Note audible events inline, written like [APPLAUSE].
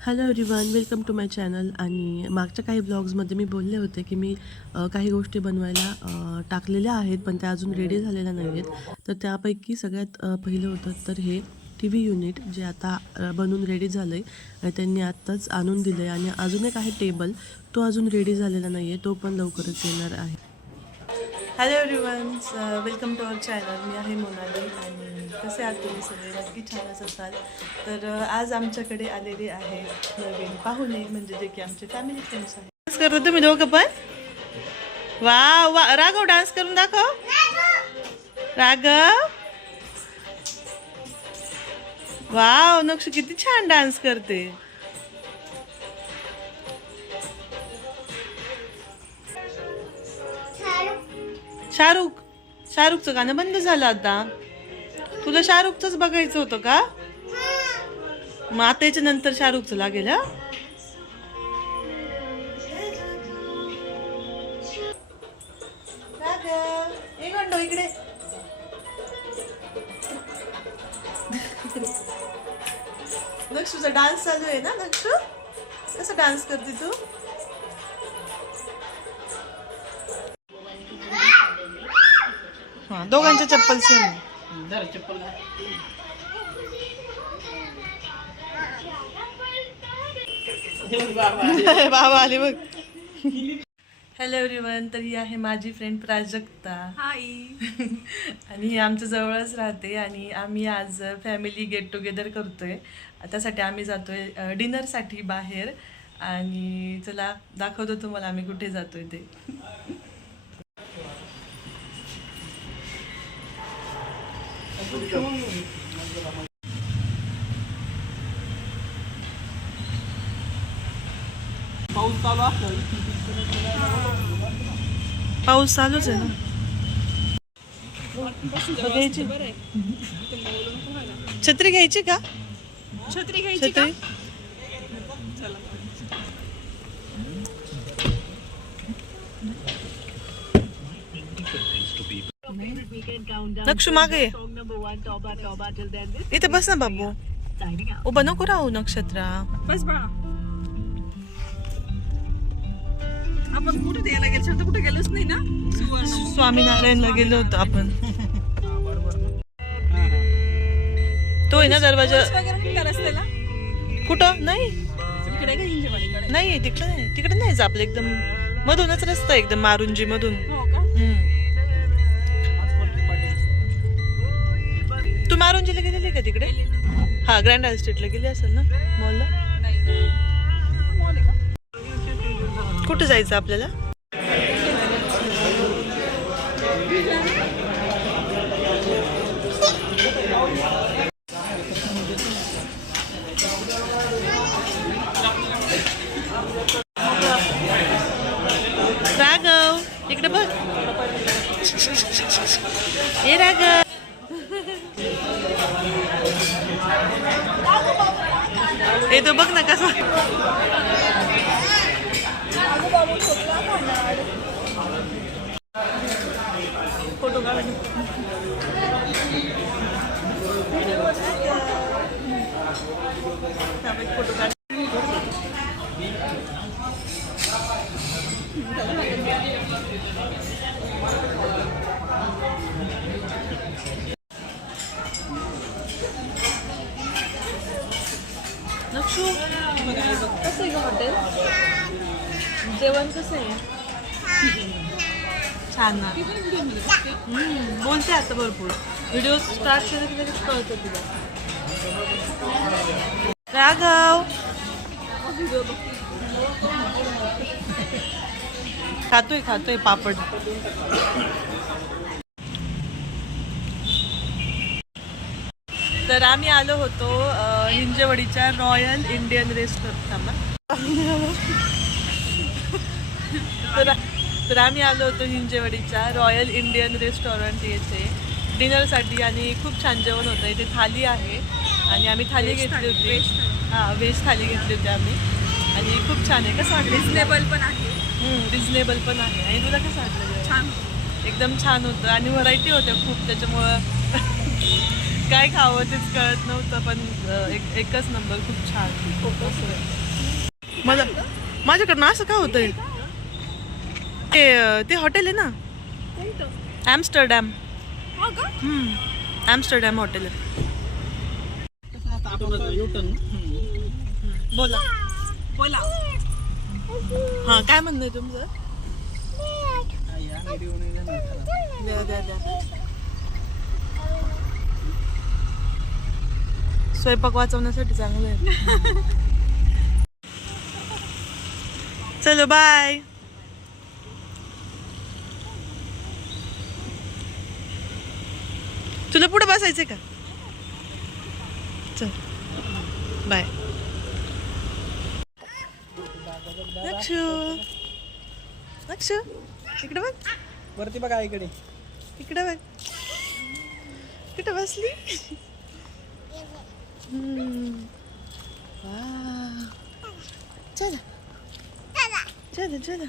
Hello everyone welcome to my channel आणि मागच्या काही ब्लॉग्समध्ये मी बोलले होते की मी काही गोष्टी बनवायला टाकलेल्या आहेत पण त्या अजून रेडी झालेल्या नाही आहेत तर त्यापैकी सगळ्यात पहिलं होतं तर हे टी व्ही युनिट जे आता बनून बनवून रेडी झालं आहे आणि त्यांनी आत्ताच आणून दिलं आहे आणि अजून एक आहे टेबल तो अजून रेडी झालेला नाही आहे तो पण लवकरच येणार आहे. Hello everyone welcome to our channel मी आहे मोनाली आणि कसे आहात तुम्ही सगळे? नक्की छानच असाल. तर आज आमच्याकडे आलेले आहे नवीन पाहुणे म्हणजे जे की आमचे फॅमिली फ्रेंड्स आहेत. डान्स करतो तुम्ही दोघं पण? वा वा राघव डान्स करून दाखव. राघव. वाव नक्ष किती छान डान्स करते. शाहरुख शाहरुखचं गाणं बंद झालं आता. तुला शाहरुखचंच बघायचं होतं का? मग नंतर शाहरुखचं लागेल हा? इकडे. नक्षूचा डान्स चालू आहे ना नक्षू? कसा डान्स करते तू? हा दोघांच्या चप्पल सेम आहे. [LAUGHS] बाबा आले बघ. हॅलो एव्हरीवन तर ही आहे माझी फ्रेंड प्राजक्ता. हाय [LAUGHS] आणि ही आमच्या जवळच राहते आणि आम्ही आज फॅमिली गेट टुगेदर करतोय. त्यासाठी आम्ही जातोय अ, डिनरसाठी बाहेर. आणि चला दाखवतो तुम्हाला आम्ही कुठे जातोय ते. पाऊस चालूच आहे ना. घ्यायची छत्री घ्यायची का? छत्री घ्यायची का? छत्री नक्षू मागे. इथे बस ना बाबू उभं नको राहू नक्षत्रा बस बाळा आपण कुठे द्यायला गेलो शब्द कुठे गेलोच नाही ना स्वामीनारायणला गेलो होतो आपण तो आहे ना दरवाजा कुठं नाही नाही तिकडे नाही तिकडे नाही आपलं एकदम मधूनच रस्ता एकदम मारुंजी मधून तू मारुंजीला गेलेली का तिकडे? हा ग्रँड स्टेटला गेली असेल ना? मॉलला कुठं आहे कुठे जायचं आपल्याला? राघव इकडे बघ. ए राघव. हे तो बघ ना कसा फोटो काढा फोटो काढ कसं आहे हॉटेल? जेवण कसं आहे? छान ना. बोलते आता भरपूर. व्हिडिओ स्टार्ट केले की लगेच कळतं तुला. राघव खातोय खातोय पापड. तर आम्ही आलो होतो हिंजेवडीच्या रॉयल इंडियन रेस्टॉरंट तर आम्ही आलो होतो हिंजेवाडीच्या रॉयल इंडियन रेस्टॉरंट येथे. डिनरसाठी आणि खूप छान जेवण होतं. इथे थाली आहे आणि आम्ही थाली घेतली होती. हां व्हेज थाली घेतली होती आम्ही. आणि खूप छान आहे. कसं वाटलं? रिजनेबल पण आहे. रिजनेबल पण आहे. आणि तुला कसं वाटलं? छान. एकदम छान होतं. आणि व्हरायटी होत्या खूप. त्याच्यामुळं काय खावं तेच कळत नव्हतं पण एक एकच नंबर खूप छान. मला माझ्याकडनं असं का होतंय? ते ते हॉटेल आहे ना? ॲम्स्टरडॅम हा. ॲम्स्टरडॅम हॉटेल आहे. बोला. बोला. हां काय म्हणणं आहे तुमचं? द्या द्या द्या. स्वयंपाक वाचवण्यासाठी चांगलं आहे. चलो बाय तुला पुढे बसायचंय का? चल. बाय लक्षू लक्षू इकडे बघ. वरती बघा इकडे इकडे बघ. कुठे बसली. हम्म. वाव. चला चला चला